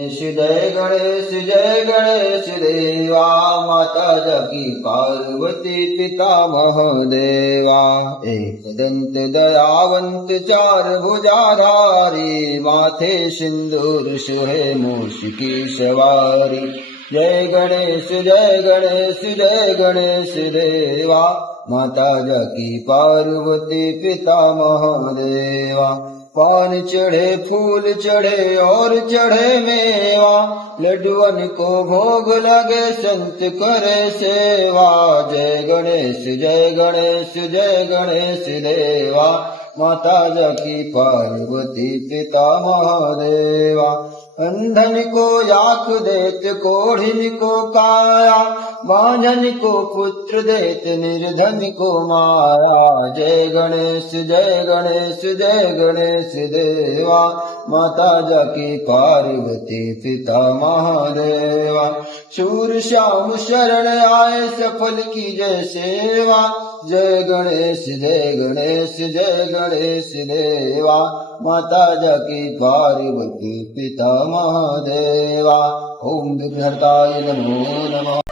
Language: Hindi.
जय गणेश देवा। माता जाकी पार्वती पिता महादेवा। एक दंत दयावंत चार भुजाधारी, माथे सिंदूर सुहे मूष की सवारी। जय गणेश जय गणेश जय गणेश देवा। माता जाकी पार्वती पिता महादेवा। पान चढ़े फूल चढ़े और चढ़े मेवा, लड्डुअन को भोग लगे संत करे सेवा। जय गणेश जय गणेश जय गणेश देवा। माता जाकी पार्वती पिता महादेवा। अंधन को आँख देत कोढ़िन को काया, बांझन को पुत्र देत निर्धन को माया। जय गणेश जय गणेश जय गणेश देवा। माता जाकी पार्वती पिता महादेवा। शूर श्याम शरण आए सफल की जय सेवा। जय गणेश जय गणेश जय गणेश देवा। माता जाकी पार्वती पिता महादेवा। ओम विघ्नहर्ताय नमो नमः।